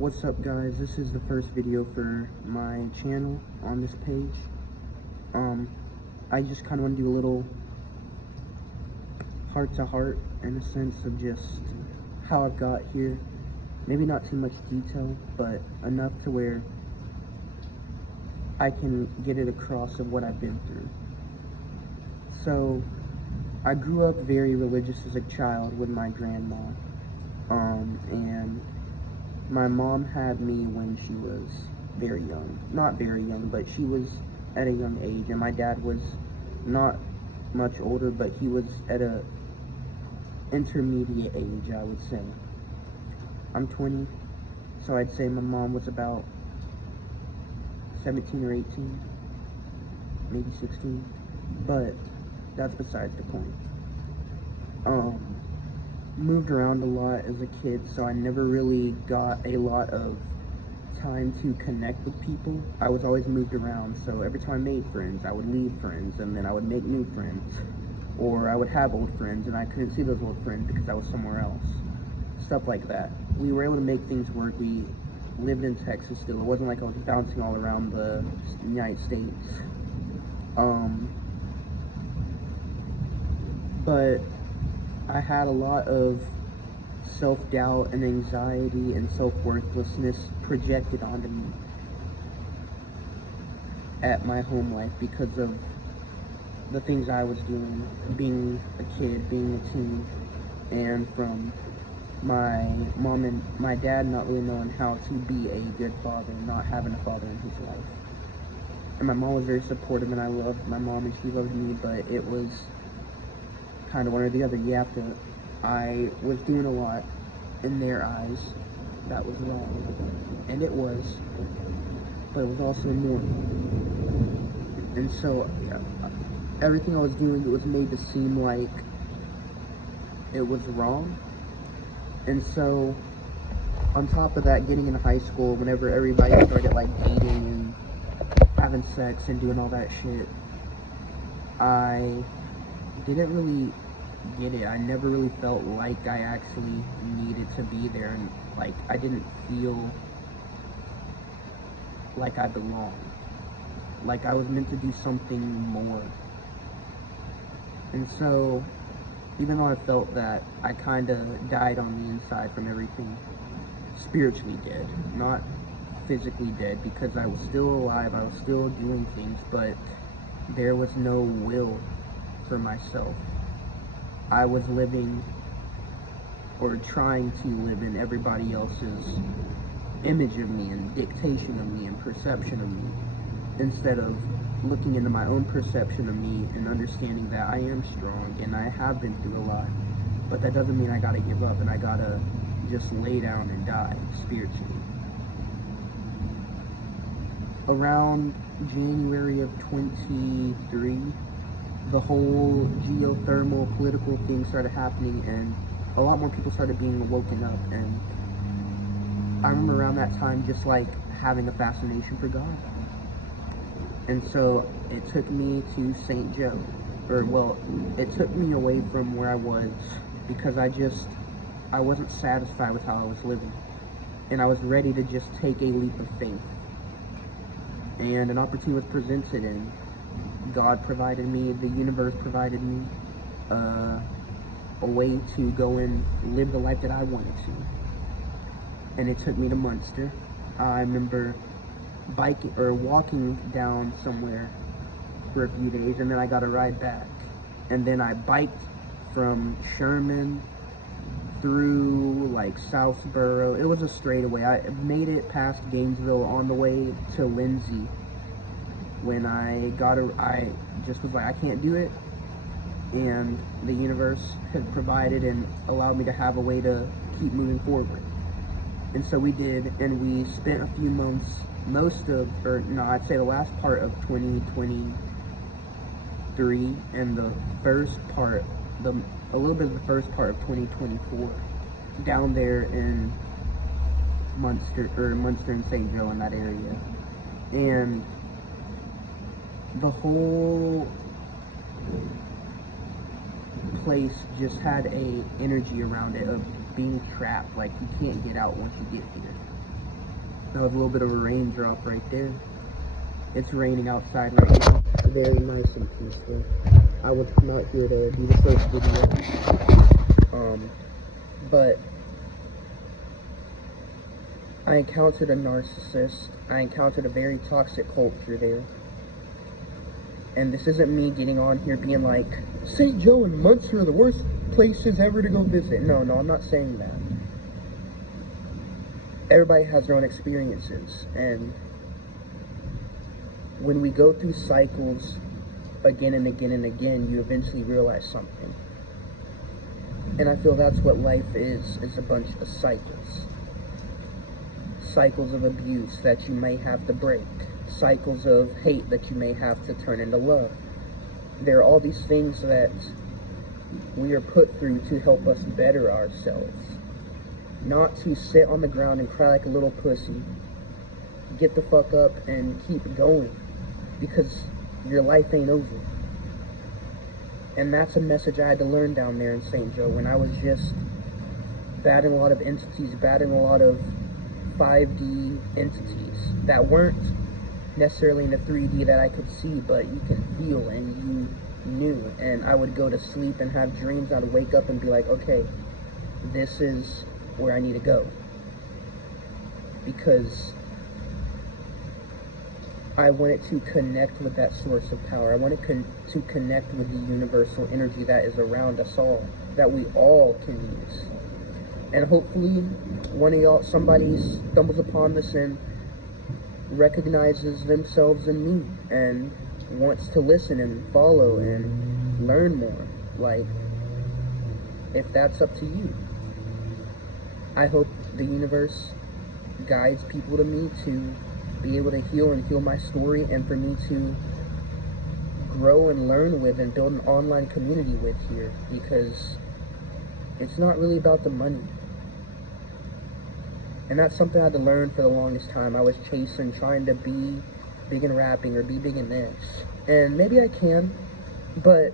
What's up, guys? This is the first video for my channel on this page. I just kind of want to do a little heart-to-heart in a sense of just how I've got here. Maybe not too much detail, but enough to where I can get it across of what I've been through. So, I grew up very religious as a child with my grandma, and my mom had me when she was very young. Not very young, but she was at a young age, and my dad was not much older, but he was at a intermediate age, I would say. I'm 20, so I'd say my mom was about 17 or 18, maybe 16, but that's besides the point. Moved around a lot as a kid, so I never really got a lot of time to connect with people. I was always moved around, so every time I made friends, I would leave friends, and then I would make new friends. Or I would have old friends, and I couldn't see those old friends because I was somewhere else. Stuff like that. We were able to make things work. We lived in Texas still. It wasn't like I was bouncing all around the United States. But I had a lot of self-doubt and anxiety and self-worthlessness projected onto me at my home life because of the things I was doing, being a kid, being a teen, and from my mom and my dad not really knowing how to be a good father, not having a father in his life. And my mom was very supportive, and I loved my mom and she loved me, but it was kind of one or the other. I was doing a lot in their eyes that was wrong, and it was, but it was also annoying. And so, yeah, everything I was doing, it was made to seem like it was wrong. And so, on top of that, getting into high school, whenever everybody started like dating and having sex and doing all that shit, I didn't really get it. I never really felt like I actually needed to be there, and like I didn't feel like I belonged. Like I was meant to do something more. And so, even though I felt that, I kind of died on the inside from everything. Spiritually dead, not physically dead, because I was still alive, I was still doing things, but there was no will for myself. I was living, or trying to live, in everybody else's image of me and dictation of me and perception of me, instead of looking into my own perception of me and understanding that I am strong and I have been through a lot, but that doesn't mean I gotta give up and I gotta just lay down and die spiritually. Around January of 23, the whole geothermal political thing started happening, and a lot more people started being woken up, and I remember around that time just like having a fascination for God. And so it took me to St. Joe, it took me away from where I was, because I wasn't satisfied with how I was living, and I was ready to just take a leap of faith. And an opportunity was presented, and God provided me, the universe provided me a way to go and live the life that I wanted to. And it took me to Munster. I remember walking down somewhere for a few days, and then I got a ride back. And then I biked from Sherman through like Southborough. It was a straightaway. I made it past Gainesville on the way to Lindsay. When I just was like, I can't do it, and the universe had provided and allowed me to have a way to keep moving forward. And so we did, and we spent a few months, I'd say the last part of 2023 and a little bit of the first part of 2024 down there in Munster and St. Joe, in that area. And the whole place just had a energy around it of being trapped, like you can't get out once you get here. That was a little bit of a raindrop right there. It's raining outside right now. Very nice and peaceful. I would come out here to do the first video. But I encountered a narcissist. I encountered a very toxic culture there. And this isn't me getting on here being like, St. Joe and Munster are the worst places ever to go visit. No, I'm not saying that. Everybody has their own experiences, and when we go through cycles again and again and again, you eventually realize something. And I feel that's what life is a bunch of cycles. Cycles of abuse that you may have to break. Cycles of hate that you may have to turn into love. There are all these things that we are put through to help us better ourselves. Not to sit on the ground and cry like a little pussy. Get the fuck up and keep going, because your life ain't over. And that's a message I had to learn down there in St. Joe when I was just battling a lot of entities, battling a lot of 5D entities that weren't necessarily in the 3D that I could see, but you can feel and you knew. And I would go to sleep and have dreams. I'd wake up and be like, okay, this is where I need to go, because I wanted to connect with that source of power. I wanted to connect with the universal energy that is around us all, that we all can use. And hopefully one of y'all, somebody stumbles upon this and recognizes themselves in me and wants to listen and follow and learn more. Like, if that's up to you. I hope the universe guides people to me to be able to heal my story, and for me to grow and learn with and build an online community with here, because it's not really about the money. And that's something I had to learn for the longest time. I was chasing, trying to be big in rapping or be big in this. And maybe I can, but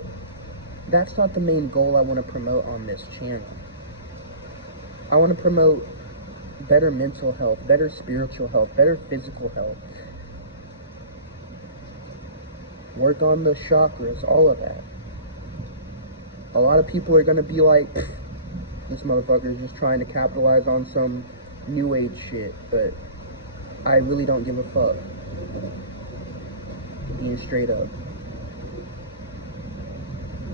that's not the main goal I want to promote on this channel. I want to promote better mental health, better spiritual health, better physical health. Work on the chakras, all of that. A lot of people are going to be like, this motherfucker is just trying to capitalize on some new age shit, but I really don't give a fuck. Being straight up.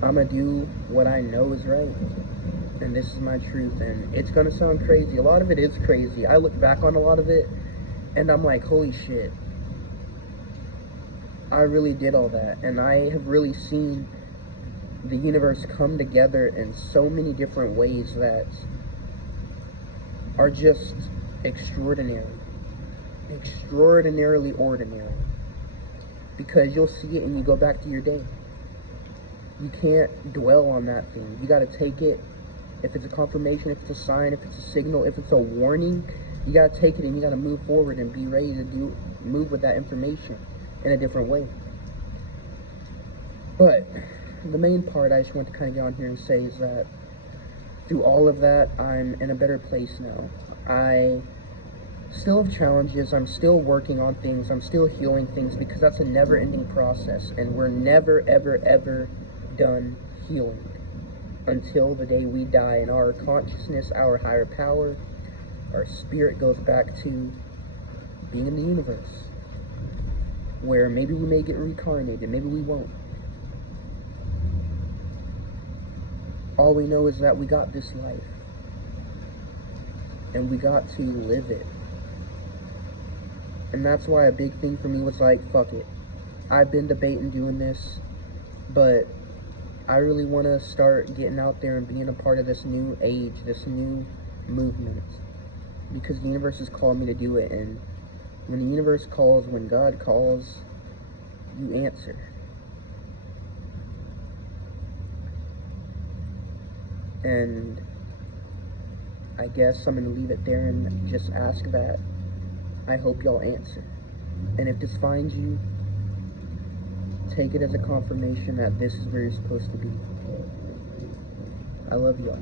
I'm going to do what I know is right. And this is my truth, and it's gonna sound crazy. A lot of it is crazy. I look back on a lot of it and I'm like, holy shit, I really did all that. And I have really seen the universe come together in so many different ways that are just extraordinary, extraordinarily ordinary, because you'll see it and you go back to your day. You can't dwell on that thing. You gotta take it. If it's a confirmation, if it's a sign, if it's a signal, if it's a warning, you gotta take it and you gotta move forward and be ready to move with that information in a different way. But the main part I just want to kind of get on here and say is that through all of that, I'm in a better place now. I still have challenges. I'm still working on things. I'm still healing things, because that's a never-ending process, and we're never, ever, ever done healing until the day we die and our consciousness, our higher power, our spirit goes back to being in the universe, where maybe we may get reincarnated, maybe we won't. All we know is that we got this life, and we got to live it. And that's why a big thing for me was like, fuck it. I've been debating doing this, but I really want to start getting out there and being a part of this new age, this new movement, because the universe has called me to do it. And when the universe calls, when God calls, you answer. And I guess I'm going to leave it there and just ask that I hope y'all answer. And if this finds you, take it as a confirmation that this is where you're supposed to be. I love y'all.